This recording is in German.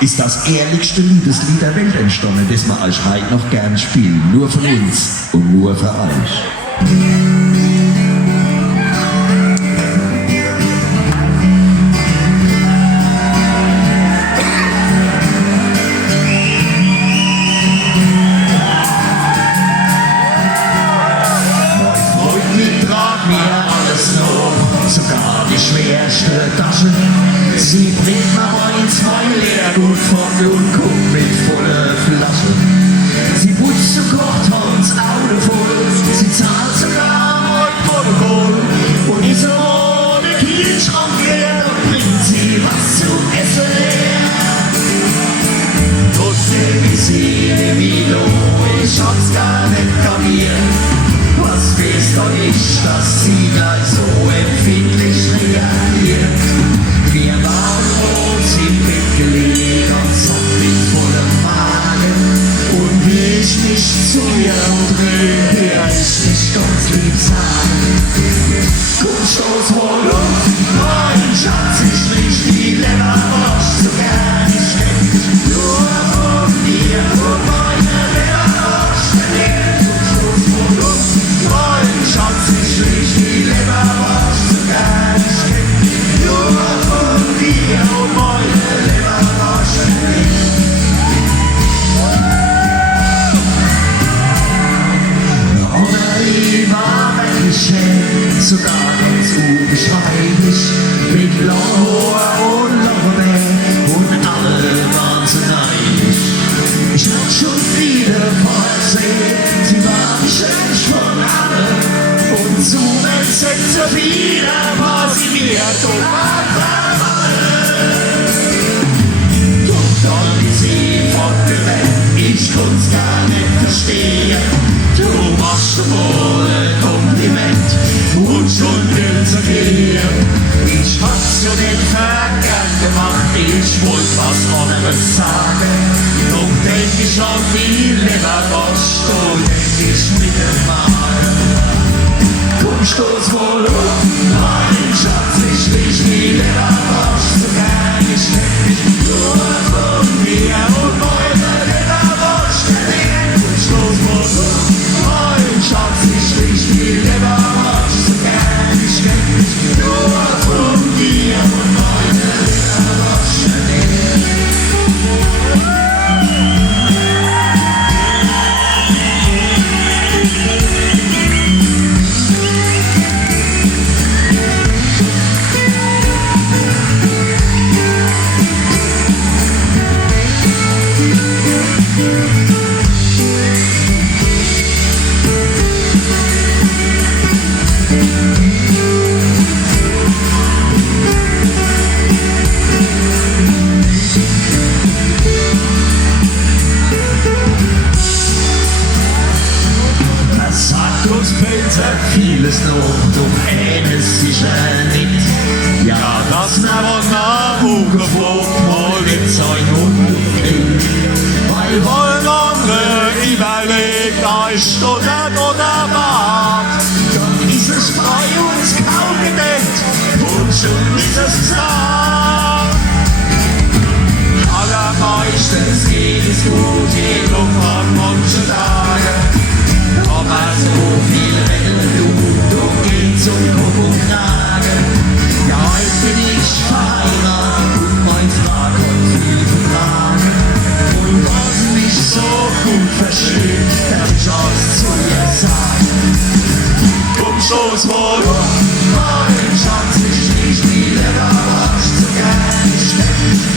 ist das ehrlichste Liebeslied der Welt entstanden, das wir euch heute noch gern spielen. Nur von uns und nur für euch. Sogar die schwerste Tasche. Sie bringt mir meins mein Leergut von und guckt mit voller Flasche. Sie putzt so kocht uns Auto voll. Sie zahlt sogar mein Protokoll. Und ich so ohne Kühlschrank leer und bringt sie was zu essen her. Trotzdem ist sie Emilio, ich hab's gar nicht kapiert. Was weiß doch ich, dass sie gleich so empfindlich reagiert. Wir waren uns im Bett gelegt und zockig voller Magen. Und wie ich mich zu ihr dreh, hör ich mich ganz lieb sagen: Kunststoß voll Luft, mein Schatz, ich riech die Leberwurst so gern. Ich kenn dich nur von dir und meine Leberwurst. Kunststoß voll Luft, mein Schatz, ich riech die Leberwurst so gern. Ich kenn dich nur von dir und meine Leberwurst. Amelie war wirklich schön, sogar ganz unbeschreiblich, mit Langhaar und Lockenbär und alle waren so neidisch. Ich hab schon viele vorher gesehen, sie war die schönste von allen. Und zu entsetzte viele war sie mir total verfallen. Doch dann ist sie fortgegangen, ich konnt's gar nicht verstehen. Du machst wohl ein Kompliment und schon willst du gehen. Ich hab's ja nicht verkehrt gemacht, ich wollt was anderes sagen. Doch denk ich an viel Leberwurst und denk ich mit dem Magen. Kunststoß voll auf, mein Schatz, ich riech die Leberwurst so gern. Ich denk mich nur von dir und meine Leberwurst. Kunststoß voll auf, mein Schatz, ich riech die Leberwurst so gern. Ich denk mich nur von dir und meine Leberwurst. Vieles noch, doch eines sicher nicht. Ja, das aber nach Ungeflogen mal mit sein Hund weil wollen andere überlegt, euch stottert oder wart. Dann ist es bei uns kaum gedeckt und schon ist es klar. Allermeistens geht es gut, jedoch an manchen Tagen. Aber so viel Rennen du geht's um Kopf und Kragen. Ja, heute bin ich verheiratet und mein Frau kann viel vertragen. Und was mich so gut versteht, darf ich alles zu ihr sagen. Komm schon mal um, mein Schatz, ich riech die Leberwurst so gern. Ich denk